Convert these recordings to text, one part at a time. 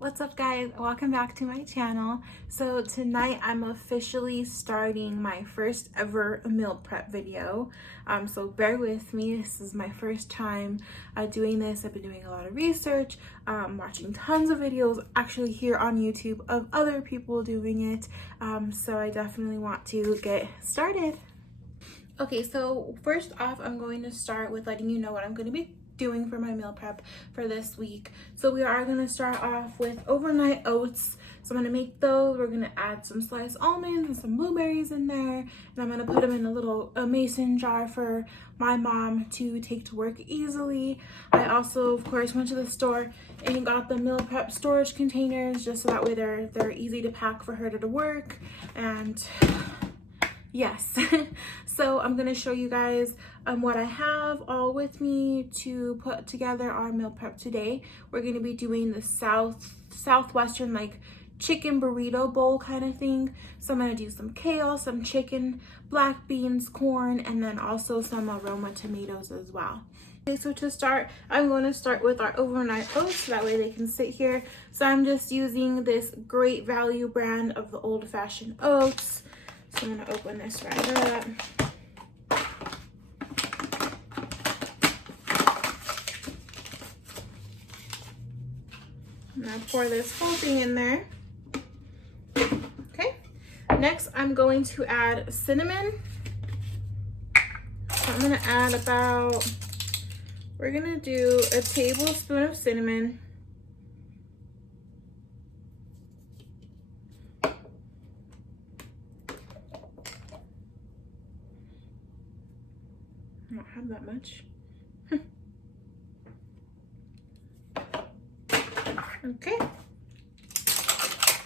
What's up guys, welcome back to my channel. So tonight I'm officially starting my first ever meal prep video. So bear with me, this is my first time doing this. I've been doing a lot of research, watching tons of videos actually here on YouTube of other people doing it. So I definitely want to get started. Okay, so first off, I'm going to start with letting you know what I'm going to be doing for my meal prep for this week. So we are going to start off with overnight oats. So I'm going to make those. We're going to add some sliced almonds and some blueberries in there, and I'm going to put them in a little mason jar for my mom to take to work easily. I also of course went to the store and got the meal prep storage containers just so that way they're easy to pack for her to work. And yes, so I'm gonna show you guys what I have all with me to put together our meal prep today. We're gonna be doing the southwestern like chicken burrito bowl kind of thing. So I'm gonna do some kale, some chicken, black beans, corn, and then also some aroma tomatoes as well. Okay, so to start, I'm going to start with our overnight oats so that way they can sit here. So I'm just using this Great Value brand of the old-fashioned oats. So I'm gonna open this right up. I'm gonna pour this whole thing in there. Okay, next I'm going to add cinnamon. So I'm gonna add we're gonna do a tablespoon of cinnamon. I don't have that much. Okay.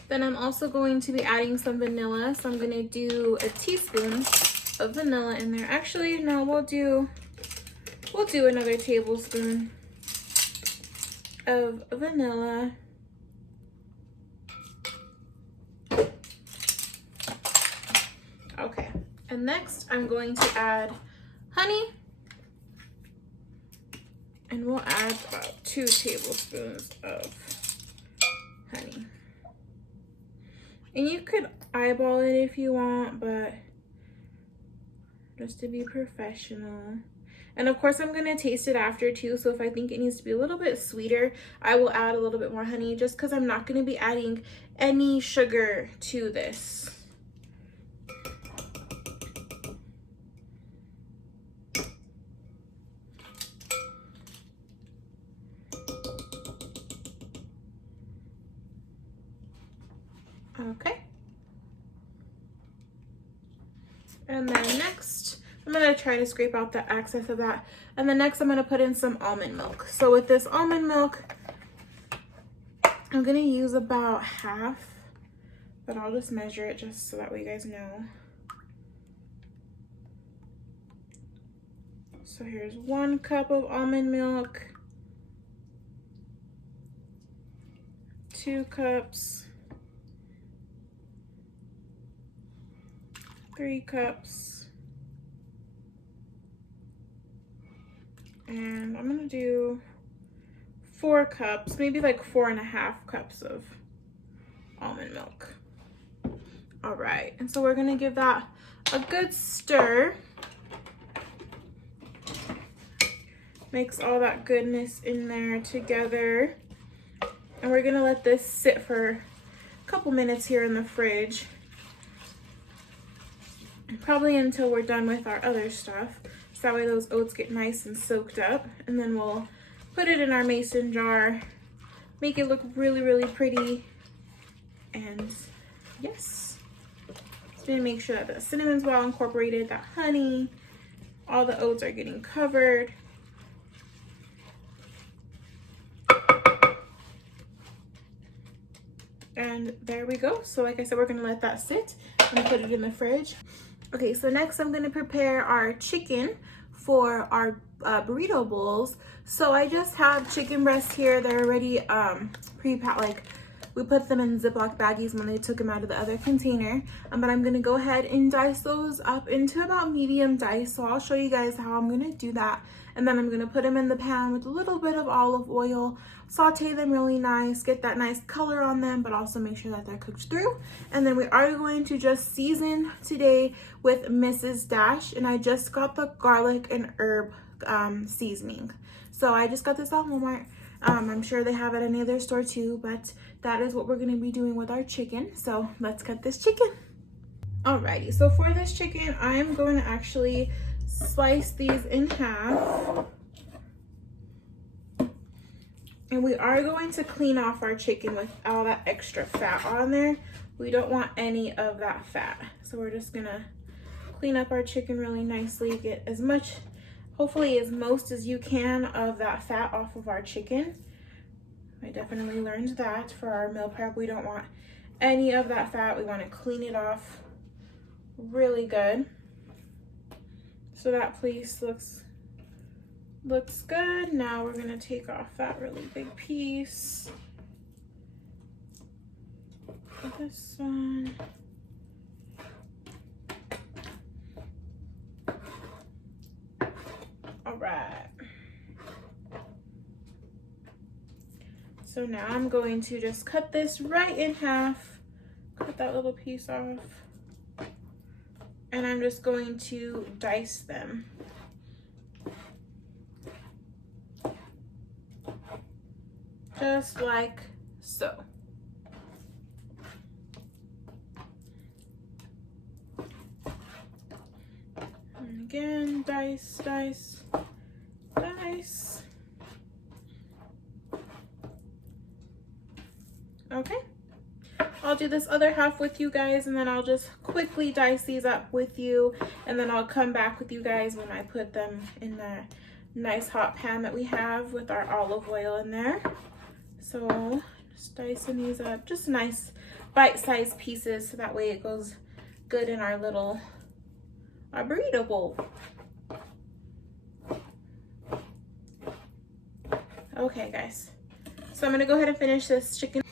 Then I'm also going to be adding some vanilla. So I'm going to do a teaspoon of vanilla in there. Actually, no, we'll do another tablespoon of vanilla. Okay. And next I'm going to add honey, and we'll add about 2 tablespoons of honey. And you could eyeball it if you want, but just to be professional. And of course I'm gonna taste it after too, so if I think it needs to be a little bit sweeter, I will add a little bit more honey, just because I'm not gonna be adding any sugar to this. Okay. And then next, I'm gonna try to scrape out the excess of that. And then next I'm gonna put in some almond milk. So with this almond milk, I'm gonna use about half, but I'll just measure it just so that way you guys know. So here's 1 cup of almond milk, 2 cups, 3 cups, and I'm gonna do 4 cups, maybe like 4.5 cups of almond milk. All right, and so we're gonna give that a good stir. Mix all that goodness in there together. And we're gonna let this sit for a couple minutes here in the fridge. Probably until we're done with our other stuff. So that way those oats get nice and soaked up. And then we'll put it in our mason jar, make it look really, really pretty. And yes, just gonna make sure that the cinnamon's well incorporated, that honey, all the oats are getting covered. And there we go. So like I said, we're gonna let that sit and put it in the fridge. Okay, so next I'm gonna prepare our chicken for our burrito bowls. So I just have chicken breasts here. They're already pre-packed, like We put them in Ziploc baggies when they took them out of the other container. But I'm gonna go ahead and dice those up into about medium dice. So I'll show you guys how I'm gonna do that. And then I'm gonna put them in the pan with a little bit of olive oil, saute them really nice, get that nice color on them, but also make sure that they're cooked through. And then we are going to just season today with Mrs. Dash, and I just got the garlic and herb seasoning. So I just got this at Walmart. I'm sure they have it at any other store too, but that is what we're gonna be doing with our chicken. So let's cut this chicken. Alrighty, so for this chicken, I'm going to actually slice these in half. And we are going to clean off our chicken with all that extra fat on there. We don't want any of that fat. So we're just gonna clean up our chicken really nicely, get as much, hopefully as most as you can of that fat off of our chicken. I definitely learned that for our meal prep. We don't want any of that fat. We want to clean it off really good. So that piece looks good. Now we're gonna take off that really big piece. This one. All right. So now I'm going to just cut this right in half. Cut that little piece off. And I'm just going to dice them. Just like so. And again, dice, dice, dice. Okay. I'll do this other half with you guys, and then I'll just quickly dice these up with you, and then I'll come back with you guys when I put them in that nice hot pan that we have with our olive oil in there. So just dicing these up, just nice bite-sized pieces, so that way it goes good in our little burrito bowl. Okay guys, so I'm gonna go ahead and finish this chicken.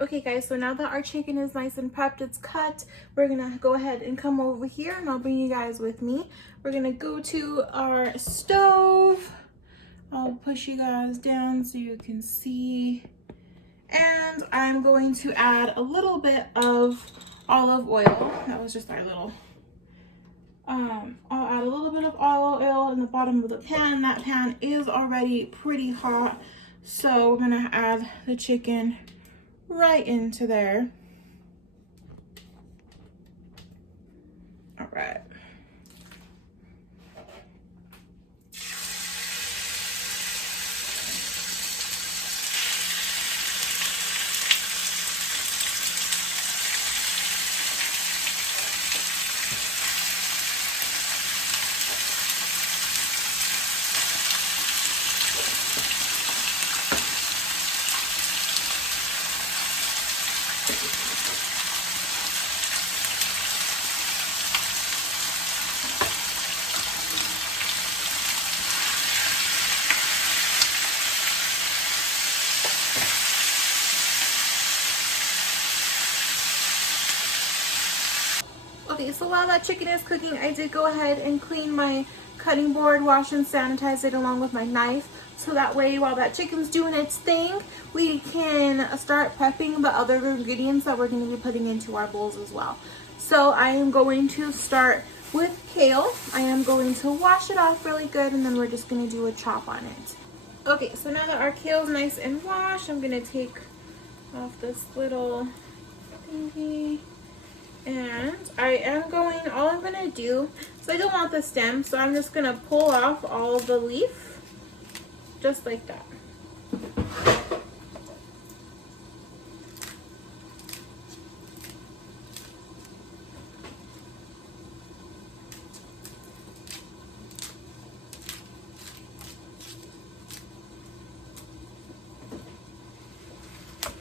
Okay guys, so now that our chicken is nice and prepped, it's cut, we're gonna go ahead and come over here, and I'll bring you guys with me. We're gonna go to our stove. I'll push you guys down so you can see. And I'm going to add a little bit of olive oil. That was just our little, I'll add a little bit of olive oil in the bottom of the pan. That pan is already pretty hot. So we're gonna add the chicken right into there. All right. Okay, so while that chicken is cooking, I did go ahead and clean my cutting board, wash and sanitize it along with my knife. So that way, while that chicken's doing its thing, we can start prepping the other ingredients that we're going to be putting into our bowls as well. So I am going to start with kale. I am going to wash it off really good, and then we're just going to do a chop on it. Okay, so now that our kale's nice and washed, I'm going to take off this little thingy. And all I'm gonna do, so I don't want the stem, so I'm just gonna pull off all the leaf, just like that.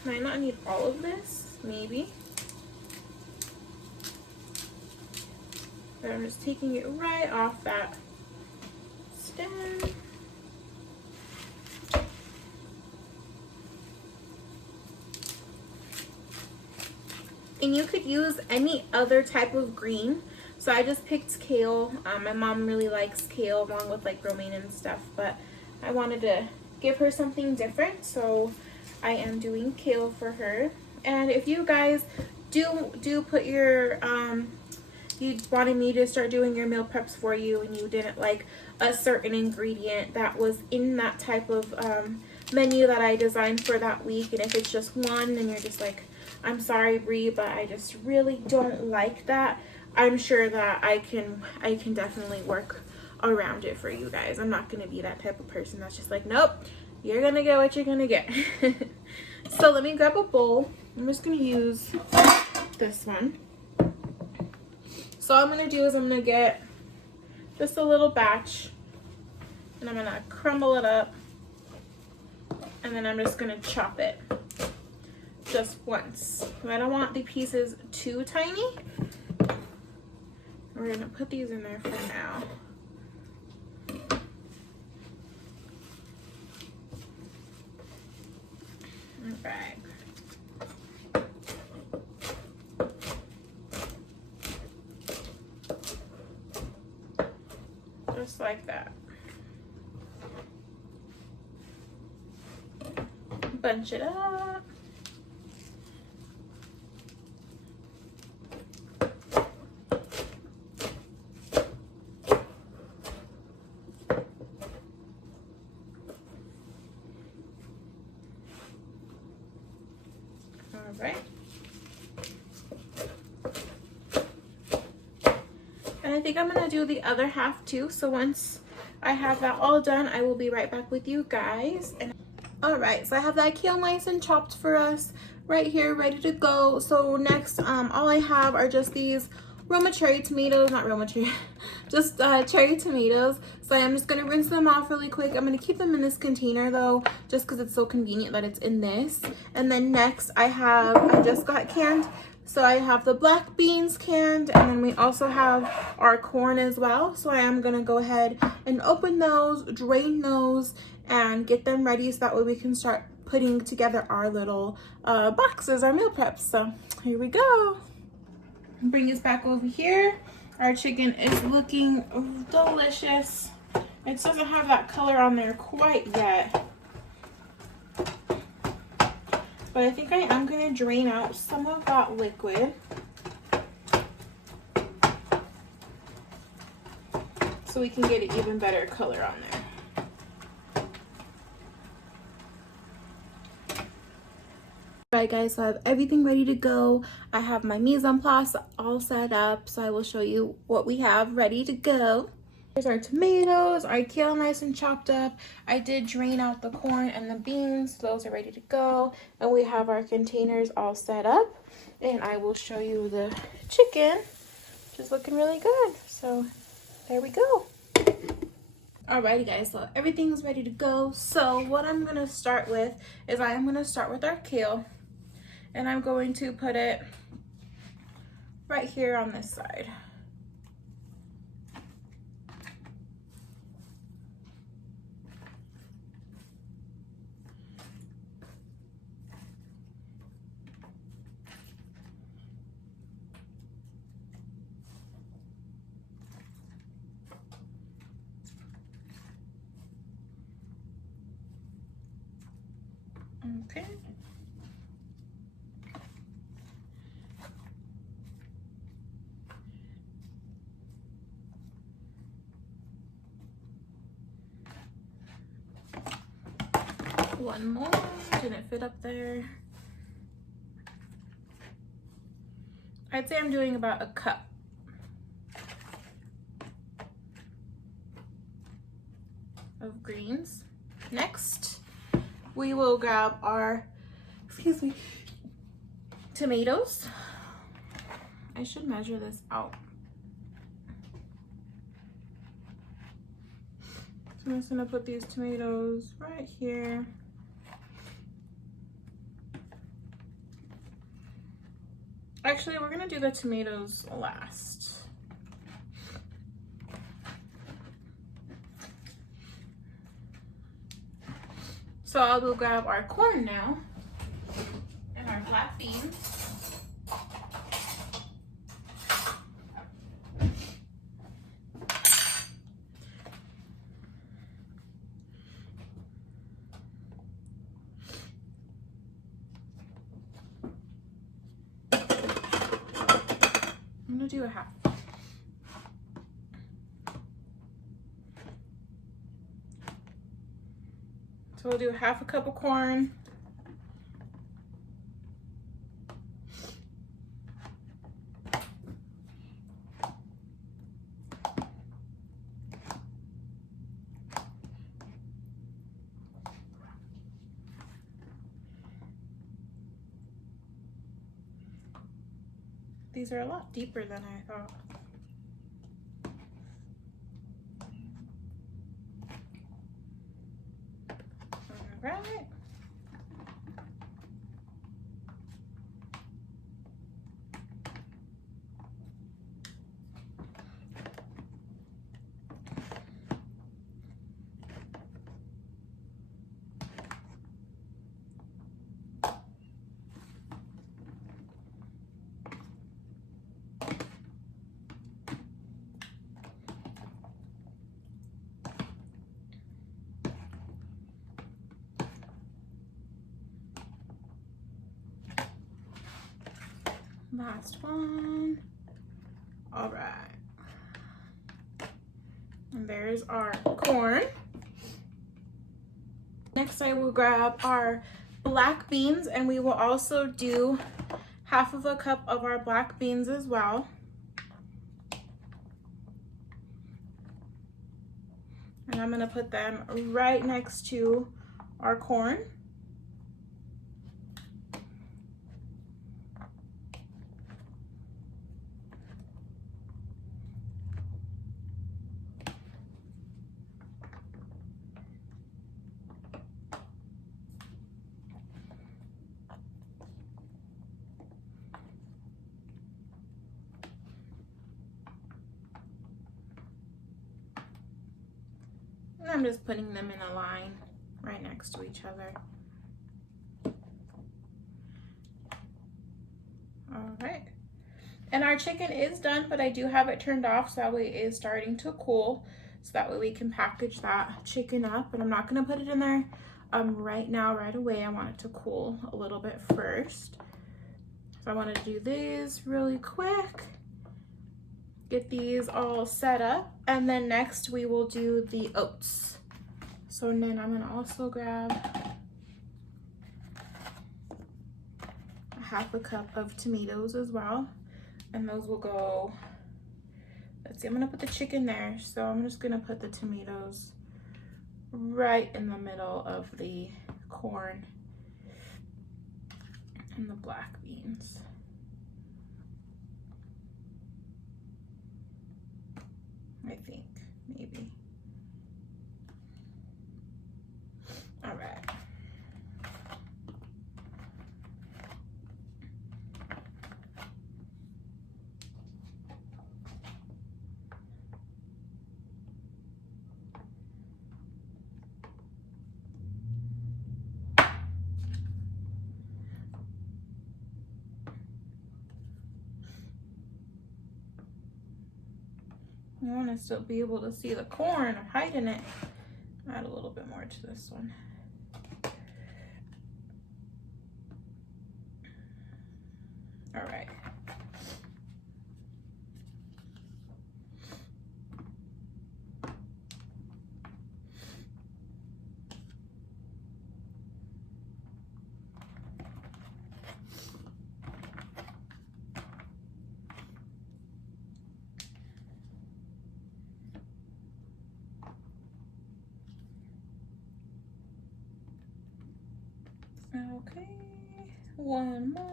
Might not need all of this, maybe. But I'm just taking it right off that stem. And you could use any other type of green. So I just picked kale. My mom really likes kale along with like romaine and stuff, but I wanted to give her something different, so I am doing kale for her. And if you guys do put your you wanted me to start doing your meal preps for you and you didn't like a certain ingredient that was in that type of menu that I designed for that week, and if it's just one and you're just like, I'm sorry Bree, but I just really don't like that, I'm sure that I can definitely work around it for you guys. I'm not going to be that type of person that's just like, nope, you're going to get what you're going to get. So let me grab a bowl. I'm just going to use this one. So all I'm going to do is I'm going to get just a little batch and I'm going to crumble it up, and then I'm just going to chop it just once. I don't want the pieces too tiny. We're going to put these in there for now. Okay. Just like that. Bunch it up. All right. And I think I'm gonna do the other half too. So once I have that all done, I will be right back with you guys. And all right, so I have that kale nice and chopped for us right here, ready to go. So next, all I have are just these Roma cherry tomatoes, not Roma cherry, just cherry tomatoes. So I'm just gonna rinse them off really quick. I'm gonna keep them in this container though, just because it's so convenient that it's in this. And then next I just got canned. So I have the black beans canned, and then we also have our corn as well. So I am gonna go ahead and open those, drain those, and get them ready so that way we can start putting together our little boxes, our meal preps. So here we go. Bring this back over here. Our chicken is looking delicious. It doesn't have that color on there quite yet, but I think I am going to drain out some of that liquid so we can get an even better color on there. Alright guys, so I have everything ready to go. I have my mise en place all set up, so I will show you what we have ready to go. Here's our tomatoes, our kale nice and chopped up. I did drain out the corn and the beans, those are ready to go. And we have our containers all set up. And I will show you the chicken, which is looking really good. So there we go. Alrighty guys, so everything's ready to go. So what I'm gonna start with is I am gonna start with our kale. And I'm going to put it right here on this side. Okay. One more, didn't fit up there. I'd say I'm doing about a cup. Of greens. Next, we will grab our, tomatoes. I should measure this out. So I'm just gonna put these tomatoes right here. Actually, we're gonna do the tomatoes last. So I will grab our corn now and our black beans. gonna do a half. So we'll do half a cup of corn. These are a lot deeper than I thought. All right. Last one. All right. And there's our corn. Next, I will grab our black beans, and we will also do half of a cup of our black beans as well. And I'm gonna put them right next to our corn. And I'm just putting them in a line right next to each other. All right. And our chicken is done, but I do have it turned off so that way it is starting to cool. So that way we can package that chicken up. And I'm not gonna put it in there right now, right away. I want it to cool a little bit first. So I wanna do these really quick. Get these all set up, and then next we will do the oats. So then I'm gonna also grab a half a cup of tomatoes as well, and those will go, let's see, I'm gonna put the chicken there, so I'm just gonna put the tomatoes right in the middle of the corn and the black beans. I think, maybe. All right. You want to still be able to see the corn. I'm hiding it. Add a little bit more to this one. All right. Okay, one more.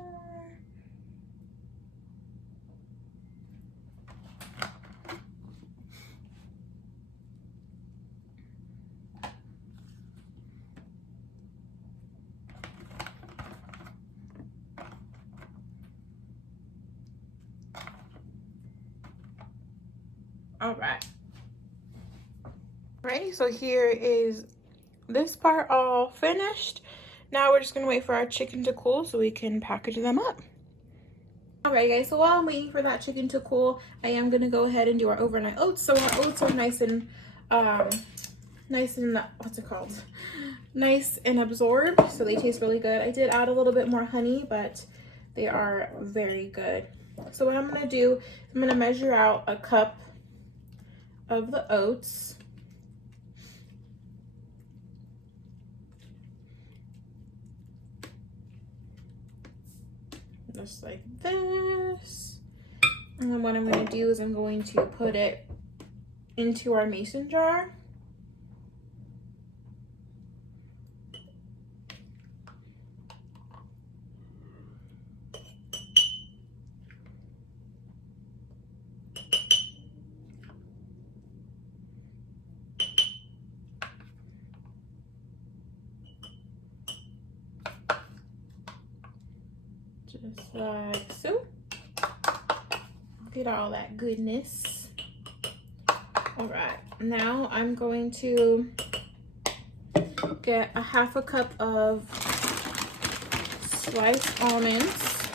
All right. Alrighty, so here is this part all finished. Now we're just gonna wait for our chicken to cool so we can package them up. Alright guys, so while I'm waiting for that chicken to cool, I am gonna go ahead and do our overnight oats. So our oats are nice and what's it called? Nice and absorbed, so they taste really good. I did add a little bit more honey, but they are very good. So what I'm gonna do, I'm gonna measure out a cup of the oats. Just like this. And then what I'm gonna do is I'm going to put it into our mason jar. Just like so. Get all that goodness. All right, now I'm going to get a half a cup of sliced almonds.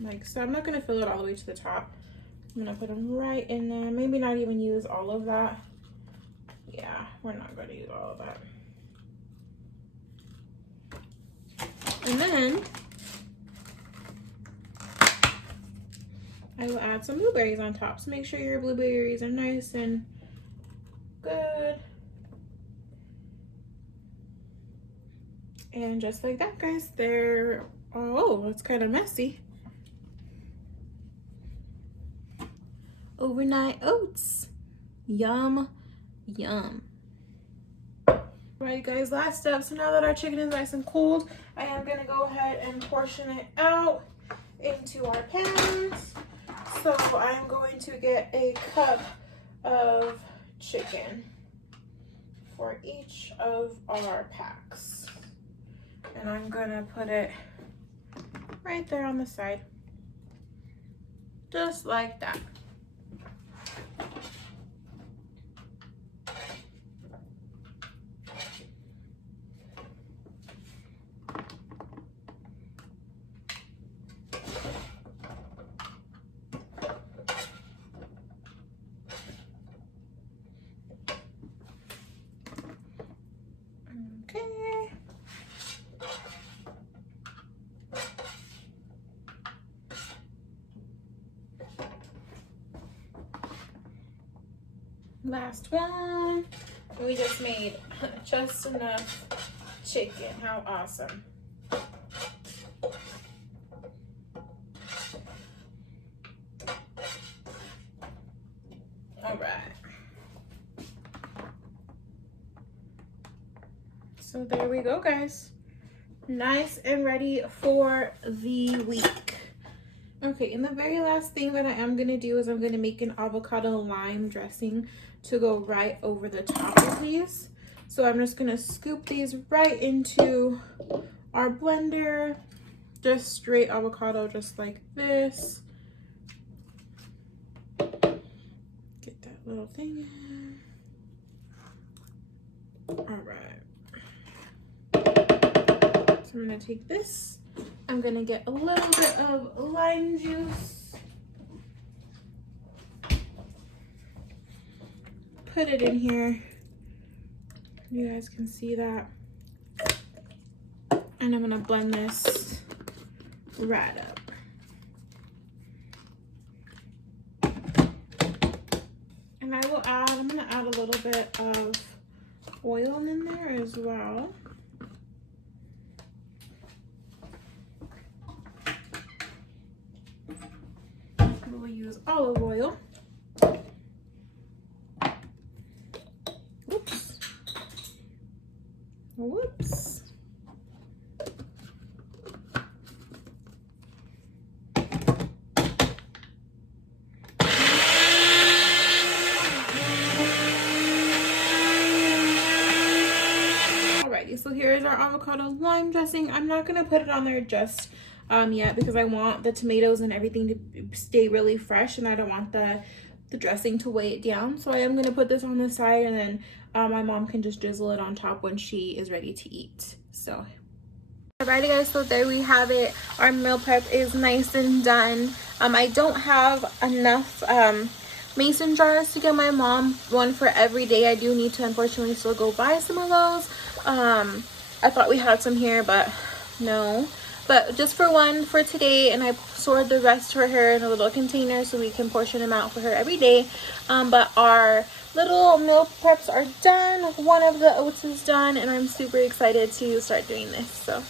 Like so, I'm not gonna fill it all the way to the top. I'm gonna put them right in there. Maybe not even use all of that. Yeah, we're not gonna use all of that. And then I will add some blueberries on top. So make sure your blueberries are nice and good. And just like that, guys, they're, oh, it's kind of messy. Overnight oats. Yum, yum. Alright guys, last step. So now that our chicken is nice and cold, I am gonna go ahead and portion it out into our pans. So I'm going to get a cup of chicken for each of our packs. And I'm gonna put it right there on the side. Just like that. Okay. Last one. We just made just enough chicken. How awesome. All right. So there we go, guys. Nice and ready for the week. Okay, and the very last thing that I am gonna do is I'm gonna make an avocado lime dressing to go right over the top of these. So I'm just gonna scoop these right into our blender. Just straight avocado, just like this. Get that little thing in. All right. So I'm gonna take this. I'm gonna get a little bit of lime juice. Put it in here. You guys can see that. And I'm gonna blend this right up. And I will add, I'm gonna add a little bit of oil in there as well. We'll use olive oil. Whoops. Whoops. Alrighty, so here's our avocado lime dressing. I'm not gonna put it on there just yet because I want the tomatoes and everything to stay really fresh, and I don't want the dressing to weigh it down. So I am gonna put this on the side, and then my mom can just drizzle it on top when she is ready to eat. So alrighty guys, so there we have it. Our meal prep is nice and done. I don't have enough mason jars to get my mom one for every day. I do need to unfortunately still go buy some of those. I thought we had some here, but no. but just for one for today, and I stored the rest for her in a little container so we can portion them out for her every day. But our little meal preps are done. One of the oats is done, and I'm super excited to start doing this. So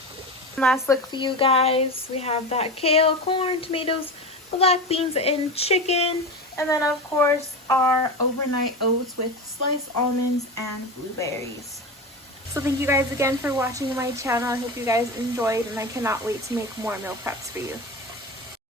last look for you guys, we have that kale, corn, tomatoes, black beans, and chicken. And then of course our overnight oats with sliced almonds and blueberries. So thank you guys again for watching my channel. I hope you guys enjoyed, and I cannot wait to make more meal preps for you.